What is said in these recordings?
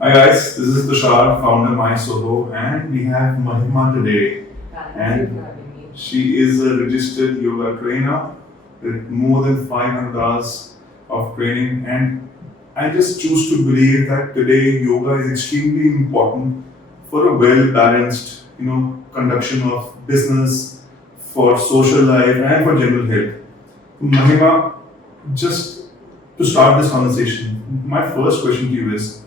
Hi guys, this is Tushar, founder My Soho, and we have Mahima today. Thank you for having me. She is a registered yoga trainer with more than 500 hours of training, and I just choose to believe that today yoga is extremely important for a well balanced, conduction of business, for social life, and for general health. Mahima, just to start this conversation, my first question to you is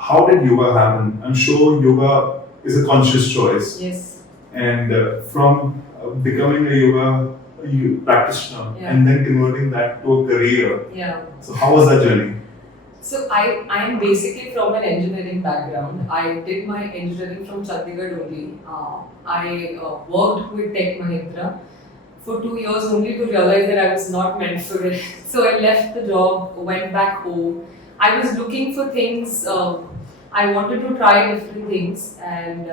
how did yoga happen? I'm sure yoga is a conscious choice, Yes. and from becoming a yoga practitioner Yeah. and then converting that to a career. Yeah. So, how was that journey? So I'm basically from an engineering background. I did my engineering from Chandigarh only. I worked with Tech Mahindra for 2 years only to realize that I was not meant for it. So I left the job, went back home. I was looking for things. I wanted to try different things, and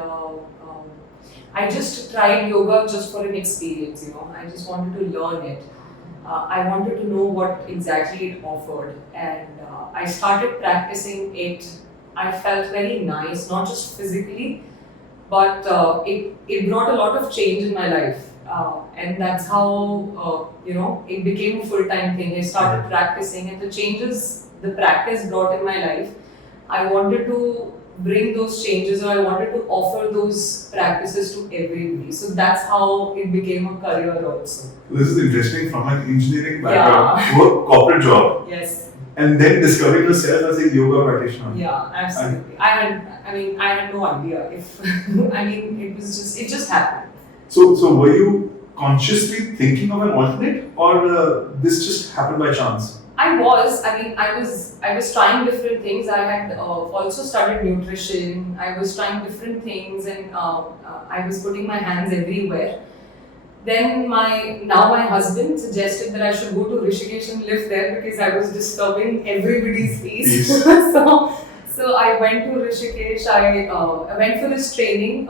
I just tried yoga just for an experience. I just wanted to learn it. I wanted to know what exactly it offered, and I started practicing it. I felt very nice, not just physically, but it brought a lot of change in my life, and that's how it became a full time thing. I started practicing, and the changes the practice brought in my life, I wanted to bring those changes, or I wanted to offer those practices to everybody. So that's how it became a career also. This is interesting from an engineering Yeah. background to a corporate job, Yes. and then discovering yourself as a yoga practitioner. Yeah, absolutely. I had no idea if, it just happened. So were you consciously thinking of an alternate, or this just happened by chance? I was trying different things. I had also studied nutrition. I was trying different things, and I was putting my hands everywhere. Then my husband suggested that I should go to Rishikesh and live there because I was disturbing everybody's peace. Peace. So I went to Rishikesh. I went for this training.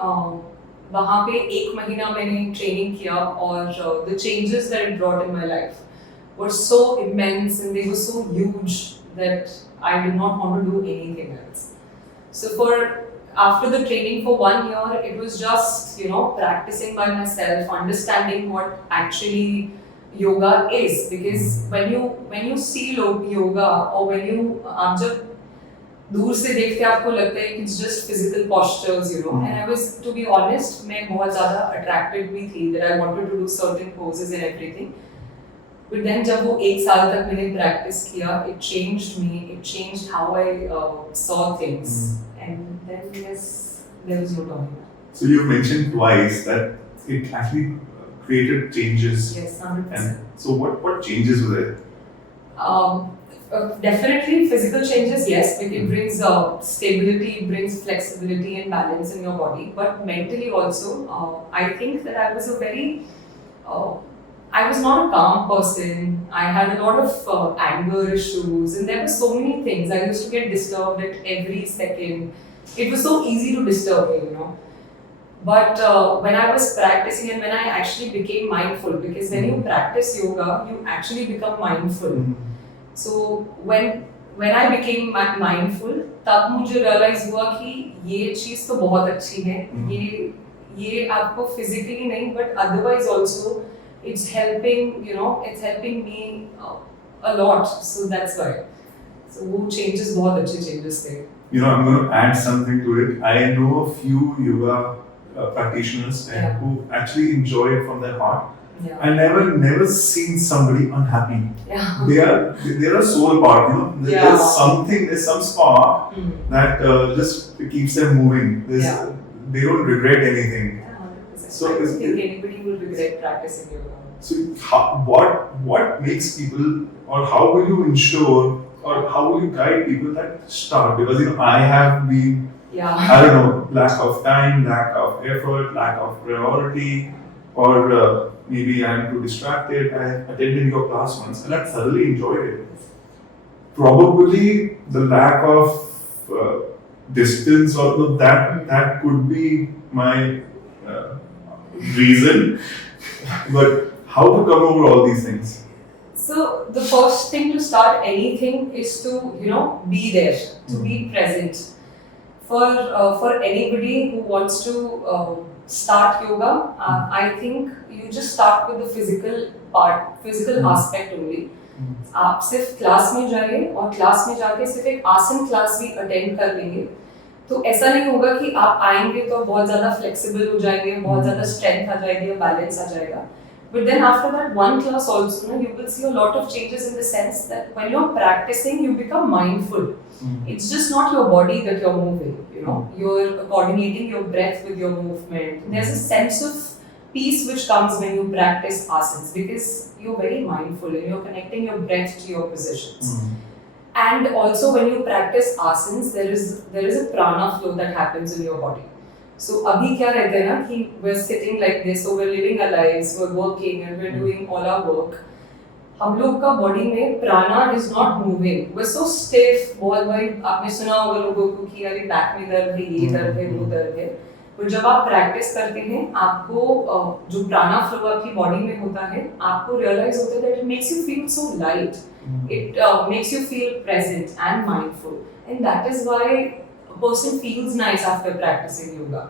वहाँ पे 1 महीना मैंने training किया, और the changes that it brought in my life were so immense, and they were so huge that I did not want to do anything else. So after the training for 1 year, it was just practicing by myself, understanding what actually yoga is. Because when you see yoga, or when you आप जब दूर से देखते आपको लगता है कि it's just physical postures, And I was, to be honest, मैं बहुत ज़्यादा attracted भी थी that I wanted to do certain poses and everything. But then जब वो 1 साल तक मैंने practice किया, it changed me. It changed how I saw things, and then yes, there was no turning back. So you mentioned twice that it actually created changes. Yes, 100%. And so what changes were there? Definitely physical changes, yes, because it brings stability, it brings flexibility and balance in your body. But mentally also, I think that I was not a calm person. I had a lot of anger issues, and there were so many things. I used to get disturbed at every second. It was so easy to disturb me. But when I was practicing, and when I actually became mindful, because when you practice yoga, you actually become mindful. So when I became mindful, तब मुझे realize हुआ कि ये चीज़ तो बहुत अच्छी है. ये आपको physically नहीं, but otherwise also it's helping me a lot. So that's why. So वो changes बहुत अच्छे changes थे. I'm going to add something to it. I know a few yoga practitioners who actually enjoy it from their heart. Yeah. I never seen somebody unhappy. Yeah. They're a soul part, Yeah. There's some spark that just keeps them moving. They don't regret anything. Yeah, 100%. So I don't think anybody will regret practicing yoga. So what makes people, or how will you ensure, or how will you guide people that start? Because I have been, I don't know, lack of time, lack of effort, lack of priority, or maybe I'm too distracted. I attended your class once and I thoroughly enjoyed it. Probably the lack of distance, or that could be my reason. But how to come over all these things? So the first thing to start anything is to be there, to be present. For anybody who wants to start yoga, I think you just start with the physical aspect only. आप सिर्फ class में जाइए और class में जाके सिर्फ एक आसन क्लास भी अटेंड कर लेंगे तो ऐसा नहीं होगा कि आप आएंगे तो बहुत ज़्यादा फ्लेक्सिबल हो जाएंगे, बहुत ज़्यादा स्ट्रेंथ आ जाएगी या बैलेंस आ जाएगा. But then after that one class also, you will see a lot of changes in the sense that when you're practicing, you become mindful. It's just not your body that you're moving, you're coordinating your breath with your movement. There's a sense of peace which comes when you practice asanas because you're very mindful and you're connecting your breath to your positions. And also when you practice asanas, there is a prana flow that happens in your body. So अभी क्या रहता है ना कि we're sitting like this, so we're living our lives, we're working and we're doing all our work. हम लोग का body में प्राणा is not moving. We're so stiff. बहुत बार आपने सुना होगा लोगों को कि यार बैक में दर्द है, ये दर्द है, वो दर्द है. पर जब आप प्रैक्टिस करते हैं, आपको जो प्राणा फ्लो आपकी बॉडी में होता है, आपको रियलाइज होता है that it makes you feel so light. It makes you feel present and mindful, and that is why a person feels nice after practicing yoga.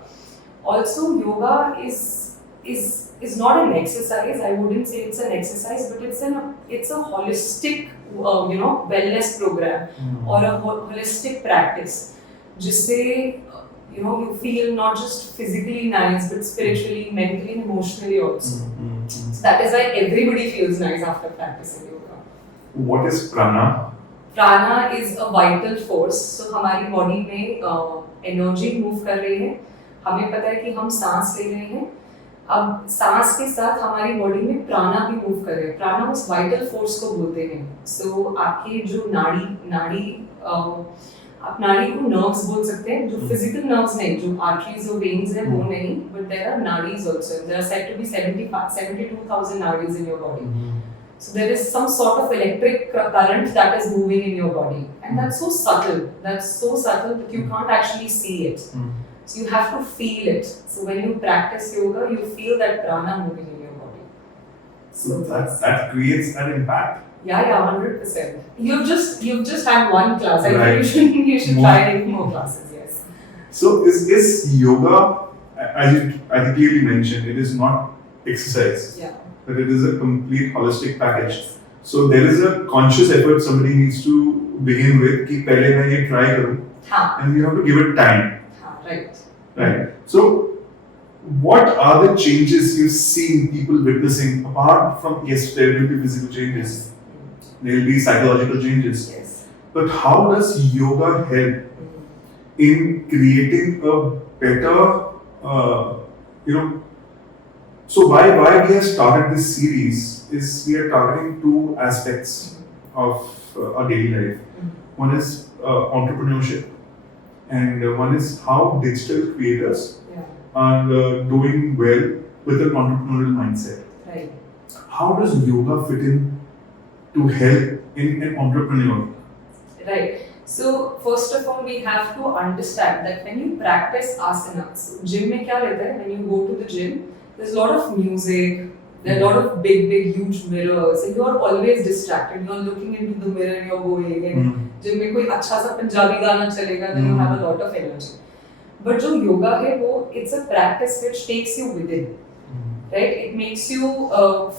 Also, yoga is not an exercise. I wouldn't say it's an exercise, but it's a holistic, wellness program or a holistic practice. जिससे you feel not just physically nice, but spiritually, mentally, and emotionally also. So that is why everybody feels nice after practicing yoga. What is prana? प्राणा is a vital force. सो हमारी body में energy move कर रही है. हमें पता है कि हम सांस ले रहे हैं. अब सांस के साथ हमारी बॉडी में प्राणा भी मूव कर रहे हैं. प्राणा उस वाइटल फोर्स को बोलते हैं. सो आपके जो आप नाड़ी को नर्व्स बोल सकते हैं. जो फिजिकल नर्व्स नहीं, जो आर्टरीज और वेन्स है वो नहीं, but there are nadis also. There are said to be 72,000 nadis in your body. So there is some sort of electric current that is moving in your body, and that's so subtle. That's so subtle that you can't actually see it. So you have to feel it. So when you practice yoga, you feel that prana moving in your body. So that creates that impact. Yeah, 100%. You've just had one class. I think you should try any more classes. Yes. So is yoga, as you clearly mentioned, it is not exercise. Yeah. But it is a complete holistic package. So there is a conscious effort somebody needs to begin with कि पहले मैं ये try करूँ. And you have to give it time. Right. So what are the changes you've seen people witnessing apart from, yes, there will be physical changes, there will be psychological changes. Yes. But how does yoga help in creating a better, So why we have started this series is we are targeting two aspects of our daily life. One is entrepreneurship and one is how digital creators are doing well with an entrepreneurial mindset. Right. How does yoga fit in to help in an entrepreneur? Right. So first of all, we have to understand that when you practice asanas, gym में क्या रहता है? When you go to the gym, there's a lot of music, there are a lot of big, huge mirrors, and you are always distracted. You are looking into the mirror, you are going, and gym में कोई अच्छा सा पंजाबी गाना चलेगा, then you have a lot of energy. But जो yoga है वो it's a practice which takes you within, right? It makes you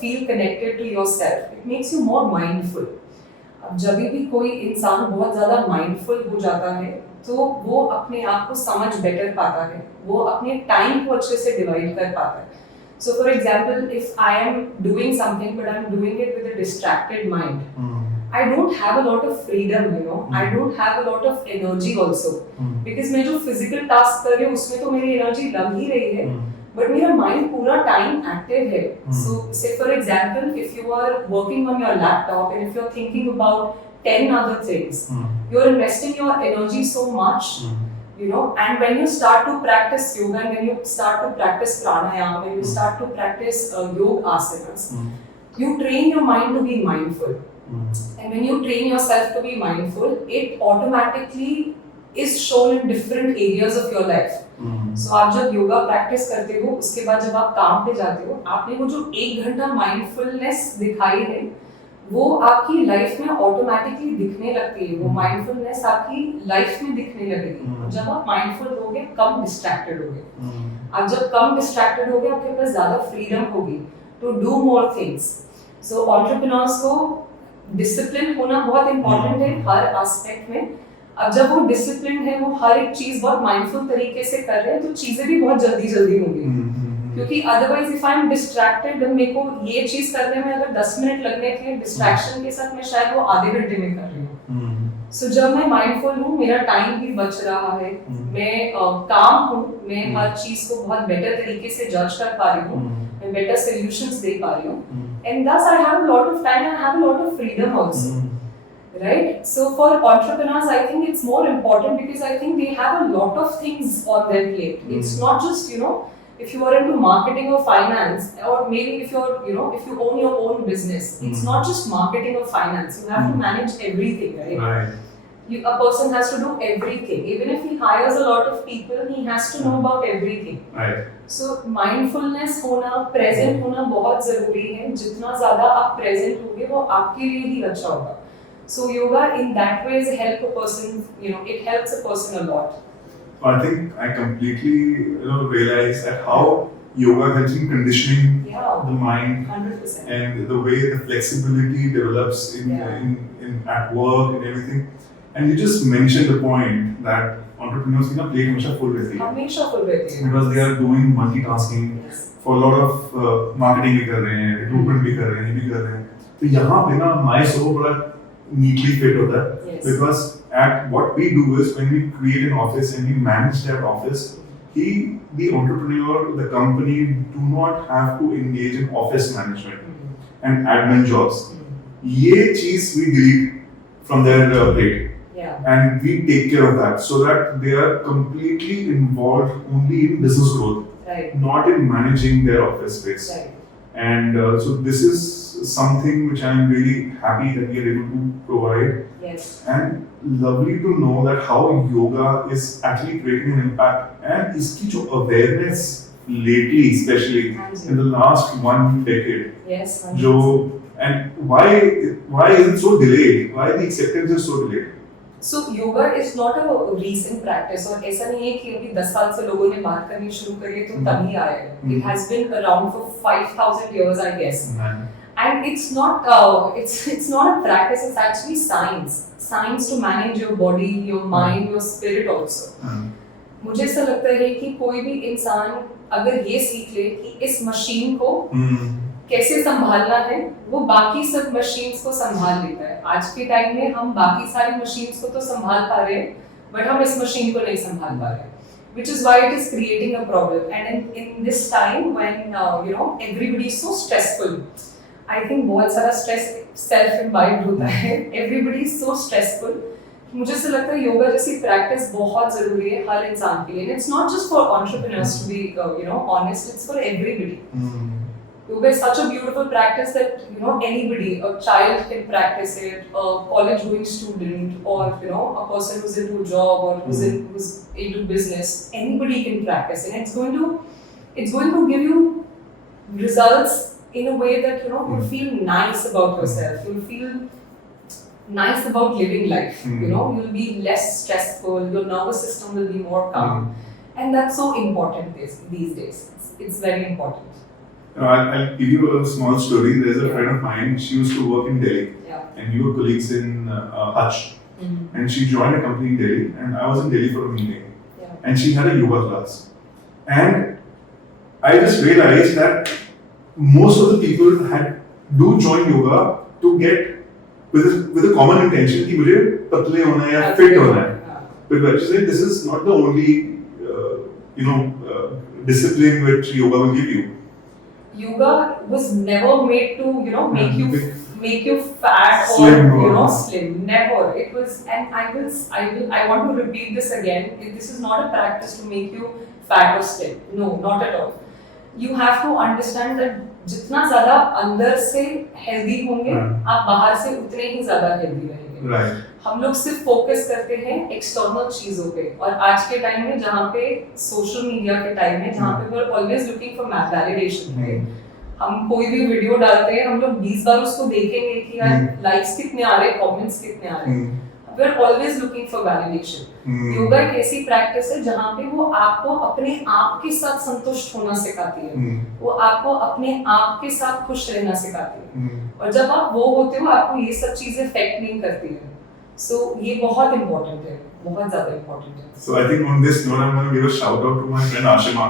feel connected to yourself. It makes you more mindful. अब जब भी कोई इंसान बहुत ज़्यादा mindful हो जाता है, तो वो अपने आप को समझ बेटर पाता है. वो अपने टाइम को अच्छे से डिवाइड कर पाता है. So for example, if I am doing something but I'm doing it with a distracted mind, I don't have a lot of freedom, I don't have a lot of energy also. Because मैं जो physical task कर रही हूँ उसमें तो मेरी energy लग ही रही है, but मेरा mind पूरा time active है. So say for example, if you are working on your laptop and if you're thinking about 10 other things, you're investing your energy so much. And when you start to practice yoga and when you start to practice pranayama, when you start to practice yoga asanas, you train your mind to be mindful. And when you train yourself to be mindful, it automatically is shown in different areas of your life. So आप जब yoga practice करते हो, उसके बाद जब आप काम पे जाते हो, आपने वो जो 1 घंटा माइंडफुलनेस दिखाई है, वो आपकी लाइफ में ऑटोमेटिकली दिखने लगती है, वो माइंडफुलनेस आपकी लाइफ में दिखने लगेगी। और जब आप माइंडफुल होगे, कम डिस्ट्रैक्टेड होगे, आप जब कम डिस्ट्रैक्टेड होगे, आपके पास ज़्यादा फ्रीडम होगी to do more things. So entrepreneurs को डिसिप्लिन होना बहुत इंपॉर्टेंट है हर एस्पेक्ट में। अब जब वो डिसिप्लिन है, वो हर एक चीज़ बहुत माइंडफुल तरीके से कर रहे हैं, तो चीज़ें भी बहुत जल्दी जल्दी होंगी। क्योंकि otherwise if I am distracted, मेरे को ये चीज करने में अगर 10 मिनट लगने थे डिस्ट्रैक्शन के साथ, मैं शायद वो आधे घंटे में कर रही हूँ। सो जब मैं माइंडफुल हूँ, मेरा टाइम भी बच रहा है, मैं काम हूँ, मैं हर चीज को बहुत बेटर तरीके से जज कर पा रही हूँ, मैं बेटर सॉल्यूशंस दे पा रही हूँ, and thus I have a lot of time, I have a lot of freedom also. Right? So for entrepreneurs, I think it's more important because I think they have a lot of things on their plate. It's not just, if you are into marketing or finance, or maybe if if you own your own business, it's not just marketing or finance. You have to manage everything, right? A person has to do everything. Even if he hires a lot of people, he has to know about everything. Right. So mindfulness होना, present होना बहुत जरूरी है। जितना ज़्यादा आप present होगे, वो आपके लिए ही अच्छा होगा। So yoga in that way help a person, it helps a person a lot. I think I completely realize that how yoga helps in conditioning the mind 100%. and the way the flexibility develops in at work and everything. And you just mentioned the point that entrepreneurs की ना plate हमेशा full रहती है. हमेशा full रहती है. Because they are doing multitasking. Yes. For a lot of marketing भी कर रहे हैं, recruitment भी कर रहे हैं, ये भी कर रहे हैं. तो यहाँ पे ना my solo बड़ा neatly fit होता है. Yes. Because at what we do is when we create an office and we manage that office, the entrepreneur, the company do not have to engage in office management and admin jobs. ये चीज we delete from their plate. Yeah. And we take care of that so that they are completely involved only in business growth, right, not in managing their office space. Right. And so this is something which I am really happy that we are able to provide. Yes. And lovely to know that how yoga is actually creating an impact. And iski jo awareness lately, especially in the last 1 decade. Yes. And why is it so delayed? Why the acceptance is so delayed? So yoga is not a recent practice, और ऐसा नहीं है कि अभी 10 साल से लोगों ने बात करनी शुरू करी तो तभी आया है. It has been around for 5,000 years, I guess. And it's not it's not a practice. It's actually science to manage your body, your mind, your spirit also. मुझे ऐसा लगता है कि कोई भी इंसान अगर ये सीख ले कि इस मशीन को कैसे संभालना है, वो बाकी सब मशीन्स को संभाल लेता है। आज के टाइम में हम बाकी सारी मशीन्स को तो संभाल पा रहे हैं, बट हम इस मशीन को नहीं संभाल पा रहे, which is why it is creating a problem. And in this time when everybody is so stressful, I think बहुत सारा stress self imbibed होता है, everybody is so stressful. मुझे ऐसा लगता है योगा जैसी प्रैक्टिस बहुत जरूरी है हर इंसान के लिए. It's not just for entrepreneurs to be honest, it's for everybody. Yoga is such a beautiful practice that anybody, a child can practice it, a college going student, or a person who's into a job or who's into business, anybody can practice it. And it's going to give you results in a way that you'll feel nice about yourself, you'll feel nice about living life, you'll be less stressful, your nervous system will be more calm, and that's so important these days. It's very important. I'll give you a small story. There's a friend of mine. She used to work in Delhi, and we were colleagues in Hutch. And she joined a company in Delhi, and I was in Delhi for a meeting. And she had a yoga class, and I just realized that most of the people do join yoga to get with a common intention कि मुझे पतले होना है या fit होना है. But she said this is not the only discipline which yoga will give you. Yoga was never made to make you fat slim or slim. Never. It was, and I want to repeat this again. This is not a practice to make you fat or slim. No, not at all. You have to understand that जितना ज़्यादा अंदर से healthy होंगे, आप बाहर से उतने ही ज़्यादा हेल्दी रहेंगे. हम लोग सिर्फ फोकस करते हैं एक्सटर्नल चीजों पे, और आज के टाइम में जहाँ पे सोशल मीडिया के टाइम में जहाँ पे we're always looking for validation, right? हम कोई भी वीडियो डालते हैं, हम लोग 20 बार उसको देखेंगे कि यार लाइक्स कितने आ रहे हैं, कमेंट्स कितने आ रहे हैं. We are always looking for validation. Yoga एक ऐसी प्रैक्टिस है जहाँ पे वो आपको अपने आप के साथ संतुष्ट होना सिखाती है. वो आपको अपने आप के साथ खुश रहना सिखाती है. और जब आप वो होते हो, आपको ये सब चीजें इफेक्ट नहीं करती है. सो ये बहुत इंपॉर्टेंट है, बहुत ज्यादा इंपॉर्टेंट है. So I think on this note, I'm going to give a shout out to my friend Ashima,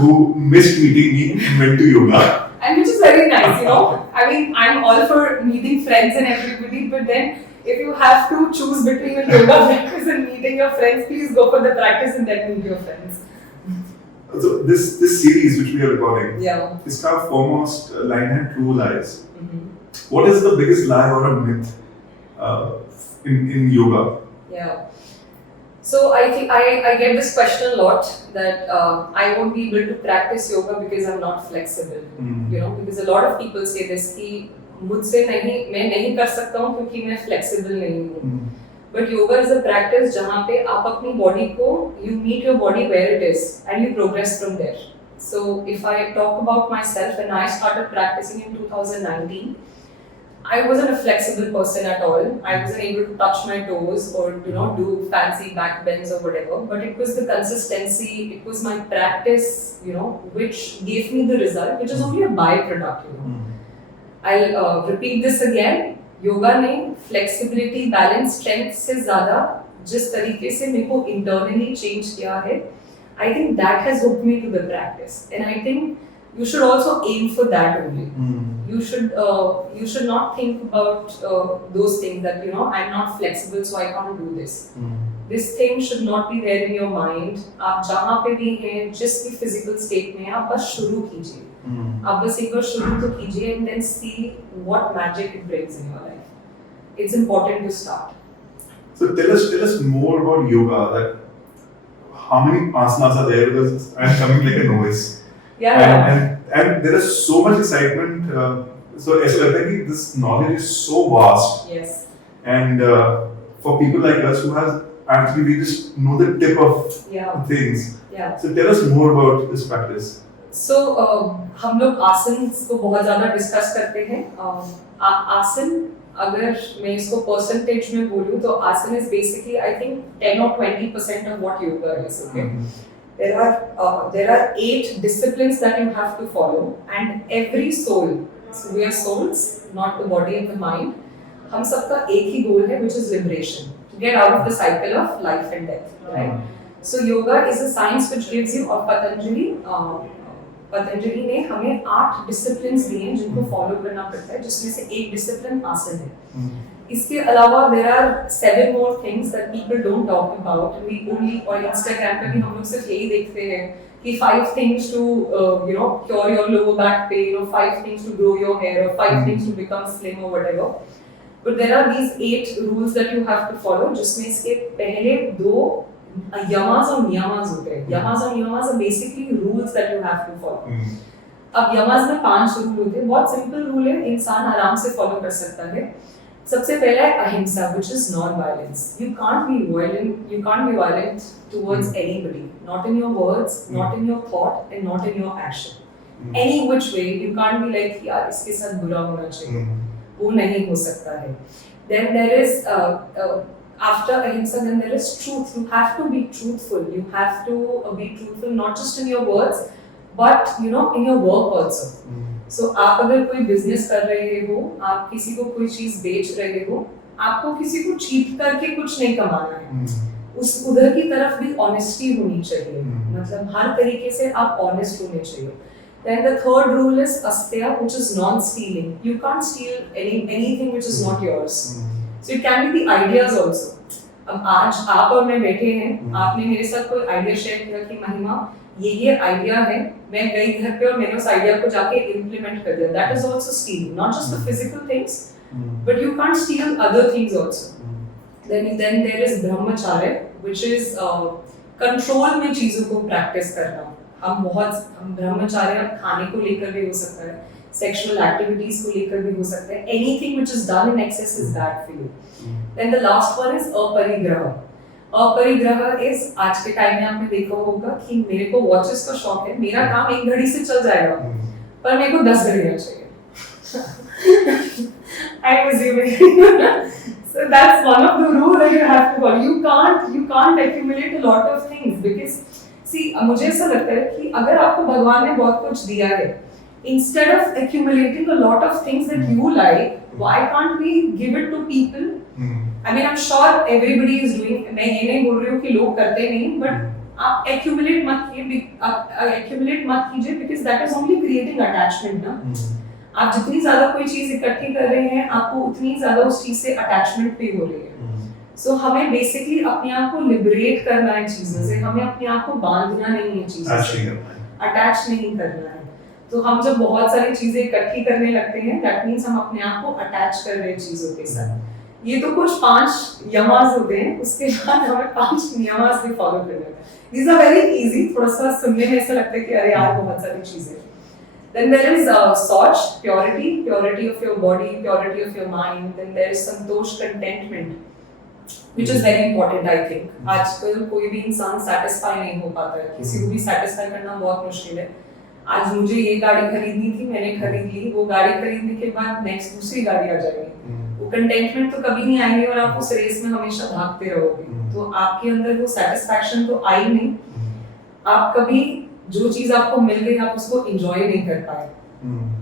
who missed meeting me and went to yoga. And which is very nice, you know. I mean, I'm all for meeting friends and everybody, but then if you have to choose between a yoga practice and meeting your friends, please go for the practice and then meet your friends. So this series which we are recording, Yeah. इसका foremost line है true lies. What is the biggest lie or a myth in yoga? Yeah. So I think I get this question a lot that I won't be able to practice yoga because I'm not flexible. You know, because a lot of people say this कि मुझसे नहीं, मैं नहीं कर सकता हूँ क्योंकि मैं flexible नहीं हूँ. But yoga is a practice जहाँ पे आप अपनी body को, you meet your body where it is and you progress from there. So if I talk about myself, when I started practicing in 2019, I wasn't a flexible person at all. I wasn't able to touch my toes or do fancy back bends or whatever. But it was the consistency, it was my practice, which gave me the result, which is only a byproduct. I'll repeat this again. Yoga ने flexibility, balance, strength से ज़्यादा जिस तरीके से मेरे को internally change किया है, I think that has hooked me to the practice. And I think you should also aim for that only. You should not think about those things that I'm not flexible so I can't do this. This thing should not be there in your mind. आप जहाँ पे भी हैं, जिस भी physical state में आप बस शुरू कीजिए. आप बस एक बार शुरू तो कीजिए and then see what magic it brings in your life. It's important to start. So tell us more about yoga. That how many asanas are there? Because I'm coming like a novice. Yeah. And there is so much excitement. So ऐसा लगता है कि this knowledge is so vast. Yes. And for people like us who has actually we just know the tip of things. Yeah. So tell us more about this practice. So हम लोग आसन को बहुत ज़्यादा डिस्कस करते हैं. आसन अगर मैं इसको परसेंटेज में बोलूँ तो आसन is basically I think 10 or 20% of what yoga is. Okay. There are 8 disciplines that you have to follow, and every soul, so we are souls, not the body and the mind. हम सबका एक ही goal है, which is liberation, to get out of the cycle of life and death, right? So yoga is a science which gives you, और पतंजलि ने हमें 8 disciplines दिए हैं जिनको follow करना पड़ता है, जिसमें से एक discipline आसन है. इसके अलावा there are 7 more things that people don't talk about. We only और Instagram पे भी हम लोग सिर्फ यही देखते हैं कि 5 things to cure your lower back pain, or 5 things to grow your hair, or 5 things to become slim or whatever. But there are these 8 rules that you have to follow, जिसमें इसके पहले 2 yamas और niyamas होते हैं. Yamas और niyamas are basically rules that you have to follow. अब yamas में 5 rule होते हैं. बहुत सिंपल रूल है, इंसान आराम से फॉलो कर सकता है. सबसे पहला है अहिंसा, which is non-violence. You can't be violent towards anybody, not in your words, not in your thought, and not in your action. Any which way, you can't be like यार इसके साथ बुरा होना चाहिए. वो नहीं हो सकता है. Then there is after ahimsa, then there is truth. You have to be truthful. You have to be truthful not just in your words, but in your work also. So आप अगर कोई बिजनेस कर रहे हो, आप किसी को कोई चीज बेच रहे हो, आपको किसी को चीट करके कुछ नहीं कमाना है. उधर की तरफ भी ऑनेस्टी होनी चाहिए. मतलब हर तरीके से आप ऑनेस्ट होने चाहिए. Then the third rule is asteya, which is non-stealing. You can't steal anything which is not yours. So it can be the ideas also. अब आज आप और मैं बैठे हैं, आपने मेरे साथ कोई आइडिया शेयर किया कि महिमा ये आइडिया है, मैं गई घर पे और मैंने उस आइडिया को जाके इम्प्लीमेंट कर दिया. That is also stealing, not just the physical things, but you can't steal other things also. Then there is brahmacharya, which is control में चीजों को practice करना. हम ब्रह्मचार्य खाने को लेकर भी हो सकता है, sexual activities को लेकर भी हो सकता है. Anything which is done in excess is bad for you. Then the last one is अपरिग्रह. अपरिग्रह इज आज के टाइम में आपने देखा होगा कि मेरे को वॉचेस का शौक है, मेरा काम एक घड़ी से चल जाएगा, पर मेरे को 10 घड़ियाँ चाहिए. I'm assuming. So that's one of the rules that you have to follow. You can't accumulate a lot of things because see मुझे ऐसा लगता है कि अगर आपको भगवान ने बहुत कुछ दिया है, instead of accumulating a lot of things that you like, why can't we give it to people? I mean, I'm sure everybody is doing. मैं ये नहीं बोल रही हूँ कि लोग करते नहीं, but आप accumulate मत कीजिए because that is only creating attachment ना. आप जितनी ज्यादा कोई चीज इकट्ठी कर रहे हैं, आपको उतनी ज्यादा उस चीज से अटैचमेंट भी हो रही है. सो हमें बेसिकली अपने आप को लिबरेट करना है चीजों से, हमें अपने आप को बांधना नहीं है चीजों से, अटैच नहीं करना है. तो हम जब बहुत सारी चीजें इकट्ठी करने लगते हैं, दैट मीन्स हम अपने आप को अटैच कर रहे हैं चीजों के साथ. ये तो कुछ 5 यमास होते हैं, उसके बाद हमें 5 नियमास भी फॉलो करने हैं. These are very easy. थोड़ा सा सुनने में ऐसा लगता है कि अरे यार बहुत सारी चीजें. Then there is Soch, purity of your body, purity of your mind. Then there is Santosh, contentment, which is very important, I think. आजकल कोई भी इंसान satisfy नहीं हो पाता है, किसी को भी satisfy करना बहुत मुश्किल है. आज मुझे ये गाड़ी खरीदनी थी, मैंने खरीद ली, वो गाड़ी खरीदने के बाद नेक्स्ट दूसरी गाड़ी आ जाएगी. वो कंटेंटमेंट तो कभी नहीं आएंगे और आप उस रेस में हमेशा भागते रहोगे. तो आपके अंदर वो सेटिस्फैक्शन तो आई नहीं. आप कभी जो चीज आपको मिल गई आप उसको एंजॉय नहीं कर पाए,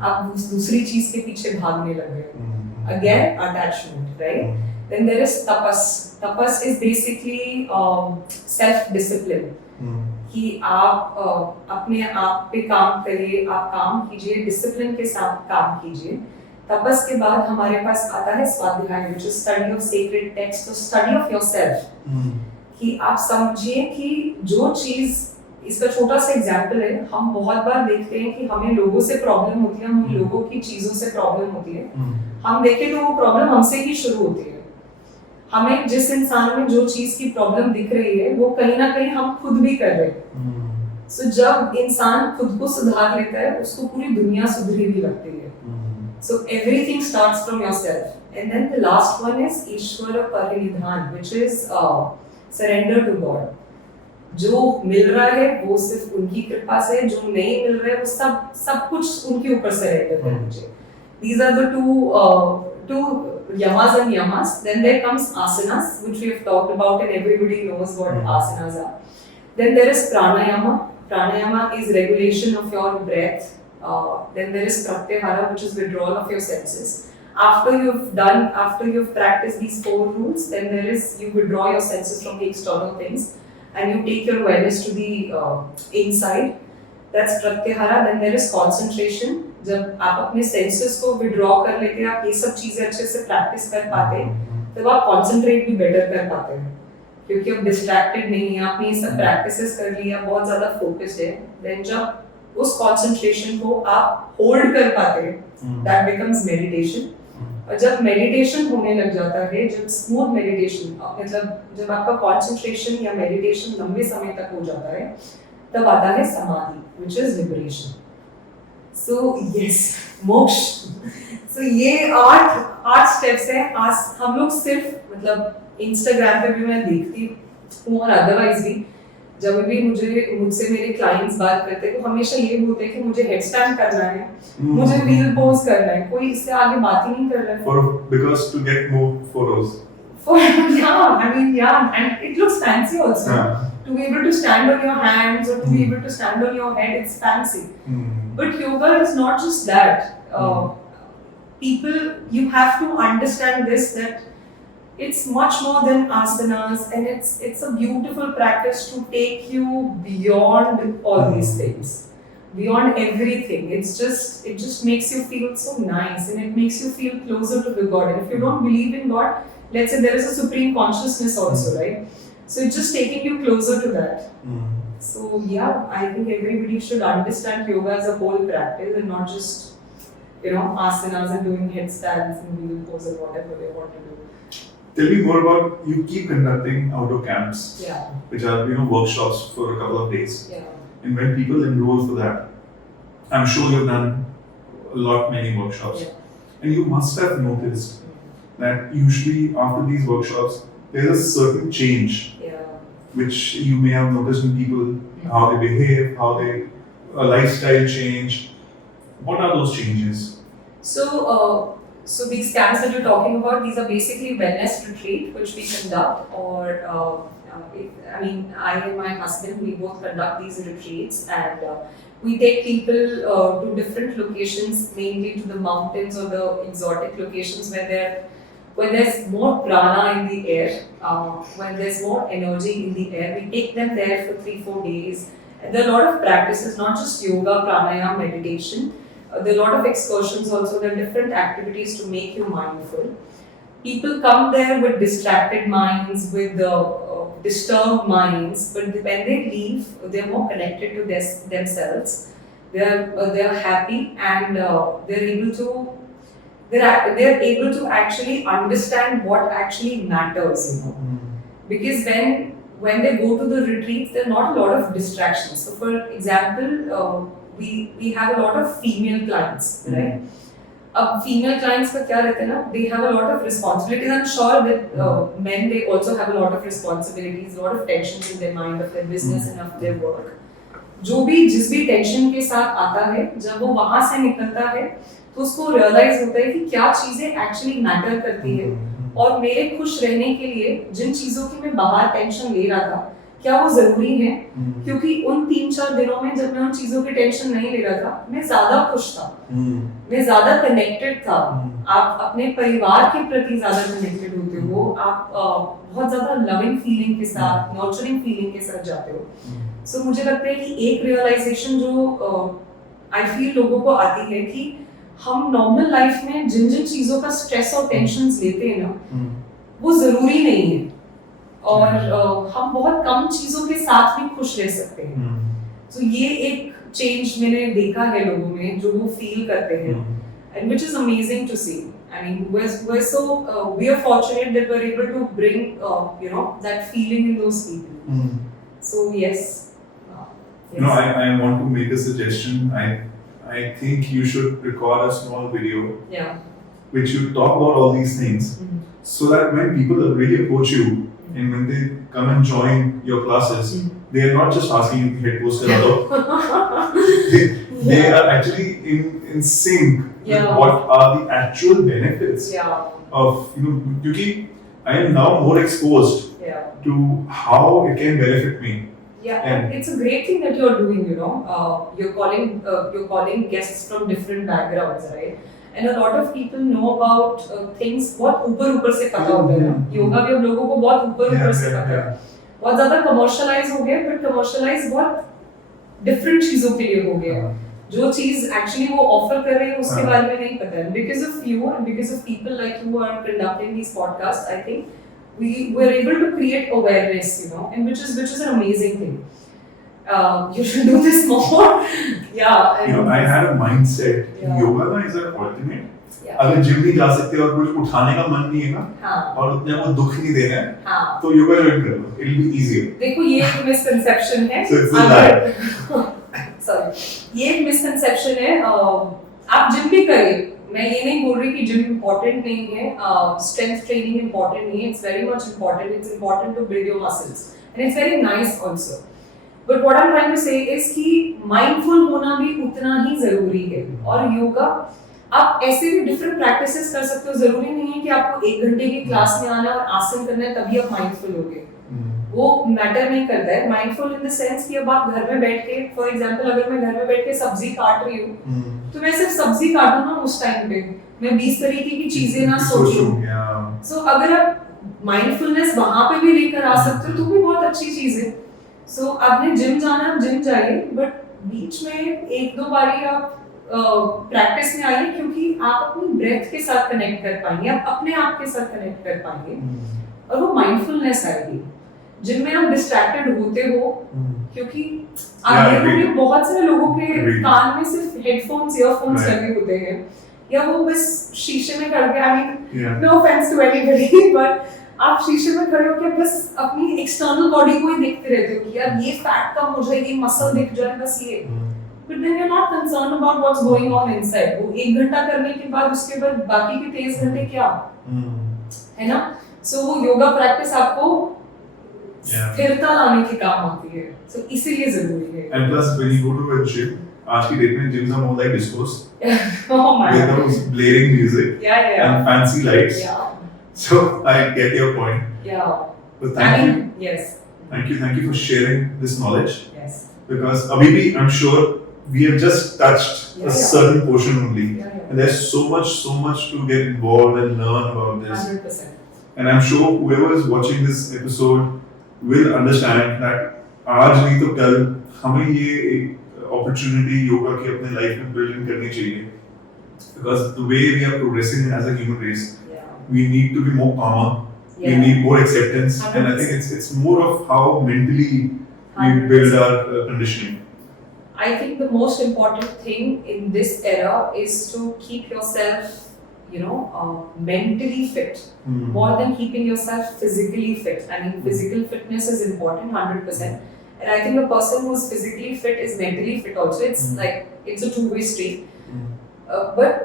आप दूसरी चीज के पीछे भागने लग गए. Again attachment, right? Then there is tapas. Tapas is basically self discipline, कि आप अपने आप पे काम करिए, आप काम कीजिए, डिसिप्लिन के साथ काम कीजिए. तपस के बाद हमारे पास आता है स्वाध्याय, which is study of sacred text, तो study of yourself. कि आप समझिए कि जो चीज, इसका छोटा सा एग्जाम्पल है, हम बहुत बार देखते हैं कि हमें लोगों से प्रॉब्लम होती है, हमें लोगों की चीजों से प्रॉब्लम होती है. हम देखें तो वो प्रॉब्लम हमसे ही शुरू होती है. हमें जिस इंसान में जो चीज की प्रॉब्लम दिख रही है वो कहीं ना कहीं हम खुद भी कर रहे हैं. सो जब इंसान खुद को सुधार लेता है, उसको पूरी दुनिया सुधरी भी लगती है. So everything starts from yourself. And then the last one is Ishwar pranidhan, which is surrender to God. जो मिल रहा है वो सिर्फ उनकी कृपा से, जो नहीं मिल रहा है वो सब कुछ उनके ऊपर सरेंडर कर दीजिए. These are the two yamas and yamas. Then there comes asanas, which we have talked about, and everybody knows what asanas are. Then there is pranayama. Pranayama is regulation of your breath. Then there is pratyahara, which is withdrawal of your senses. After you've practiced these 4 rules, then there is, you withdraw your senses from the external things and you take your awareness to the inside. That's pratyahara. Then there is concentration. जब आप अपने senses को withdraw कर लेते हैं, आप ये सब चीजें अच्छे से प्रैक्टिस कर पाते हैं, तब आप कॉन्सेंट्रेट भी बेटर कर पाते हैं, क्योंकि आप डिस्ट्रैक्टेड नहीं है, आपने ये सब प्रैक्टिसेस कर लिया, बहुत ज्यादा फोकस्ड है. देन जब उस कॉन्सेंट्रेशन को आप होल्ड कर पाते हैं, दैट बिकम्स मेडिटेशन. और जब मेडिटेशन होने लग जाता है, जब स्मूथ मेडिटेशन, मतलब जब आपका कॉन्सेंट्रेशन या मेडिटेशन लंबे समय तक हो जाता है, तब आता है समाधि, which is liberation. So yes, मोक्ष. So ये 8 स्टेप्स हैं. आज हम लोग सिर्फ, मतलब इंस्टाग्राम पे भी मैं देखती हूँ और अदरवाइज भी जब भी मुझसे मेरे क्लाइंट्स बात करते हैं तो हमेशा ये बोलते हैं कि मुझे हेडस्टैंड करना है, मुझे व्हील पोज करना है. कोई इससे आगे बात ही नहीं कर रहा है. Because to get more photos. And it looks fancy also. To be able to stand on your hands or to be able to stand on your head, it's fancy. But yoga is not just that. People, you have to understand this, that it's much more than asanas, and it's a beautiful practice to take you beyond all these things, beyond everything. It just makes you feel so nice, and it makes you feel closer to the God. And if you don't believe in God, let's say there is a supreme consciousness also, right? So it's just taking you closer to that. So yeah, I think everybody should understand yoga as a whole practice and not just, asanas and doing headstands and wheel pose or whatever they want to do. Tell me more about, you keep conducting outdoor camps, which are workshops for a couple of days. And when people enroll for that, I'm sure you've done many workshops, and you must have noticed that usually after these workshops there's a certain change, which you may have noticed in people, how they behave, how they, a lifestyle change. What are those changes? So these camps that you're talking about, these are basically wellness retreat which we conduct, or I and my husband, we both conduct these retreats, and we take people to different locations, mainly to the mountains or the exotic locations where there's more prana in the air, when there's more energy in the air. We take them there for 3-4 days. And there are a lot of practices, not just yoga, pranayama, meditation. There are a lot of excursions also. There are different activities to make you mindful. People come there with distracted minds, with disturbed minds, but when they leave, they're more connected to themselves. They're happy, and they're able to actually understand what actually matters, you know. Because when they go to the retreats, there are not a lot of distractions. So for example, we have a lot of female clients, right? अब female clients का क्या रहता है ना, they have a lot of responsibilities. I'm sure that men, they also have a lot of responsibilities, a lot of tensions in their mind of their business and of their work. जो भी जिस भी tension के साथ आता है, जब वो वहाँ से निकलता है, तो उसको रियलाइज होता है कि क्या चीजें एक्चुअली मैटर करती है, और मेरे खुश रहने के लिए जिन चीजों की मैं बाहर टेंशन ले रहा था, क्या वो जरूरी है? क्योंकि उन 3-4 दिनों में जब मैं उन चीजों की टेंशन नहीं ले रहा था, मैं ज्यादा खुश था, मैं ज्यादा कनेक्टेड था। आप अपने परिवार के प्रति ज्यादा कनेक्टेड होते हो, आप बहुत ज्यादा लविंग फीलिंग के साथ, नर्चरिंग फीलिंग के साथ जाते हो। सो मुझे लगता है कि एक रियलाइजेशन जो आई फील लोगों को आती है कि हम नॉर्मल लाइफ में जिन जिन चीजों का स्ट्रेस और टेंशन लेते हैं ना, वो जरूरी नहीं है, और हम बहुत कम चीजों के साथ भी खुश रह सकते हैं। तो ये एक चेंज मैंने देखा है लोगों में, जो वो फील करते हैं, and which is amazing to see. I mean, we are fortunate that we're able to bring that feeling in those people. So yes. No, I want to make a suggestion. I think you should record a small video, which you talk about all these things, so that when people really approach you and when they come and join your classes, they are not just asking you head post they are actually in sync with what are the actual benefits of, because I am now more exposed to how it can benefit me. And it's a great thing that you're doing, you're calling guests from different backgrounds, right? And a lot of people know about things बहुत ऊपर से पता होता है ना, योगा भी हम लोगों को बहुत ऊपर से पता है, बहुत ज़्यादा कमर्शलाइज हो गया, but कमर्शलाइज बहुत डिफरेंट चीज़ों के लिए हो गया, जो चीज़ एक्चुअली वो ऑफर कर रहे हैं उसके बारे में नहीं पता है। Because of you and because of people like you who are conducting these podcasts, I think we were able to create awareness, and which is an amazing thing. You should do this more. I had a mindset. Yoga is an ultimate. अगर gym नहीं जा सकते और कुछ उठाने का मन नहीं है ना, और उतने को दुख नहीं देना है, तो योगा ज्वाइन कर लो. It'll be easier. देखो ये एक मिसकंसेप्शन है. So it's a lie. Sorry. ये एक मिसकंसेप्शन है. आप जिम भी करिए. मैं ये नहीं बोल रही कि जिम इम्पोर्टेंट नहीं है, स्ट्रेंथ ट्रेनिंग इम्पोर्टेंट नहीं है. It's very much important. It's important to build your muscles, and it's very nice also. But what I'm trying to say is कि mindful होना भी उतना ही जरूरी है. और योगा आप ऐसे भी डिफरेंट प्रैक्टिसेस कर सकते हो. जरूरी नहीं है कि आपको 1 घंटे की क्लास में आना और आसन करना है तभी आप माइंडफुल होगे. वो मैटर नहीं करता है. माइंडफुल इन द सेंस कि अब आप घर में बैठ के, फॉर एग्जांपल अगर मैं घर में बैठ के सब्जी काट रही हूँ, तो मैं सिर्फ सब्जी काटूं ना उस टाइम पे, मैं 20 तरीके की चीजें ना सोचूं. सो अगर आप माइंडफुलनेस वहां पे भी लेकर आ सकते हो तो भी बहुत अच्छी चीज है. सो आपने जिम जाना, जिम जाइए, बट बीच में 1-2 बारी आप प्रैक्टिस में आइए, क्योंकि आप अपनी ब्रेथ के साथ कनेक्ट कर पाएंगे, आप अपने आप के साथ कनेक्ट कर पाएंगे, और वो माइंडफुलनेस आएगी. जिनमें आप डिस्ट्रैक्टेड होते हो, क्योंकि आप देखोगे बहुत सारे लोगों के कान में सिर्फ हेडफोन्स, ईयरफोन्स लगे होते हैं, या वो बस शीशे में खड़े, I mean no offence to anybody, but आप शीशे में खड़े होकर बस अपनी एक्सटर्नल बॉडी को ही देखते रहते हो कि यार ये फैट कम हो जाए, ये मसल दिख जाए, बस ये. But then you're not concerned about what's going on inside. वो 1 घंटा करने के बाद उसके बाद बाकी के 23 घंटे क्या, है ना? So वो योगा प्रैक्टिस आपको स्थिरता लाने के काम आती है. So इसीलिए जरूरी है. And plus when you go to a gym, आज की डेट में gyms are more like discos Oh my. with those blaring music Yeah, yeah. and fancy lights. Yeah. So I get your point. Yeah. But I thank you. mean, yes. Thank you for sharing this knowledge. Yes. Because Abhibi, I'm sure we have just touched Yeah, a yeah. certain portion only. Yeah, yeah. And there's so much to get involved and learn about this. 100%. And I'm sure whoever is watching this episode will understand that आज नहीं तो कल हमें ये एक opportunity yoga की अपने life में build in करनी चाहिए. Because the way we are progressing as a human race, Yeah. we need to be more calmer. We Yeah. need more acceptance, and I 100%. think it's more of how mentally we 100%. build our conditioning. I think the most important thing in this era is to keep yourself, mentally fit more than keeping yourself physically fit. I mean, physical fitness is important, 100%. And I think a person who's physically fit is mentally fit also. It's like it's a two-way street. But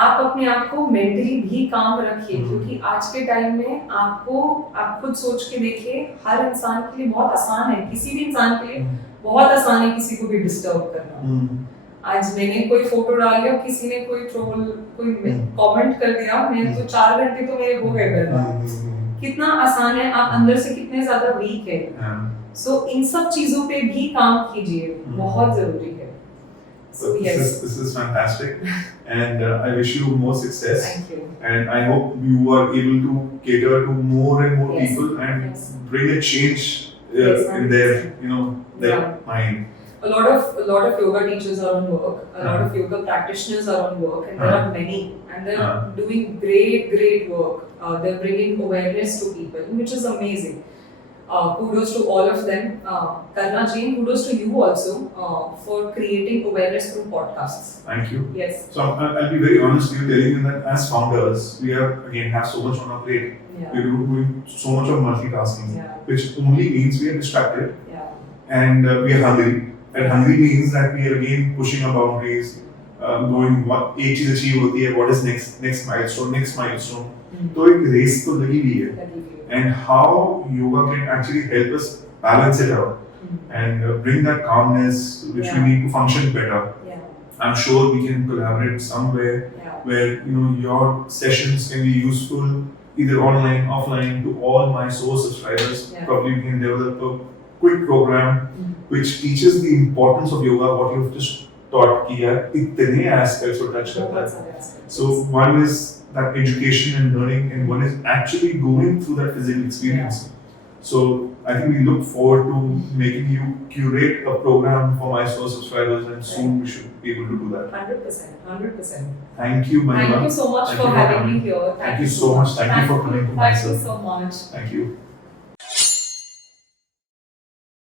आप अपने आप को mentally भी काम रखिए, क्योंकि आज के टाइम में आप खुद सोच के देखिए, हर इंसान के लिए बहुत आसान है, किसी भी इंसान के लिए बहुत आसान है किसी को भी डिस्टर्ब करना। आज मैंने कोई फोटो डाल दिया, किसी ने कोई ट्रोल कोई कमेंट कर दिया, मैं तो 4 घंटे तो मेरे हो गए करना। कितना आसान है, आप अंदर से कितने ज्यादा वीक है। सो इन सब चीजों पे भी काम कीजिए, बहुत जरूरी है। So yes, this is fantastic, and I wish you more success. Thank you. And I hope you are able to cater to more and more Yes. people and Yes. bring a change Yes, in their 100%. their Yeah. mind. A lot of yoga teachers are on work. A lot of yoga practitioners are on work, and there are many, and they're doing great work. They're bringing awareness to people, which is amazing. Kudos to all of them. Karna ji, kudos to you also for creating awareness through podcasts. Thank you. Yes. So I'll be very honest with you, telling you that as founders, we have so much on our plate. Yeah. We're doing so much of multitasking, Yeah. which only means we are distracted Yeah. and we are hungry. And hungry means that we are again pushing our boundaries, going what एक चीज achieve होती है, what is next milestone. तो एक race तो लगी हुई है. That will be- And how yoga can actually help us balance it out and bring that calmness which we Yeah. need to function better. Yeah. I'm sure we can collaborate somewhere Yeah. where your sessions can be useful either online, offline to all my source subscribers. Yeah. Probably we can develop a quick program which teaches the importance of yoga, what you've just taught कि यार इतने aspects को touch करता बहुत है. सारे aspects. So one is that education and learning, and one is actually going through that physical experience. So I think we look forward to making you curate a program for my source subscribers, and soon we should be able to do that. 100%. Thank you, Manima. Thank you so much Thank for you for having coming. me here. Thank you so much. Thank you for coming to my Thank you show. so much. Thank you.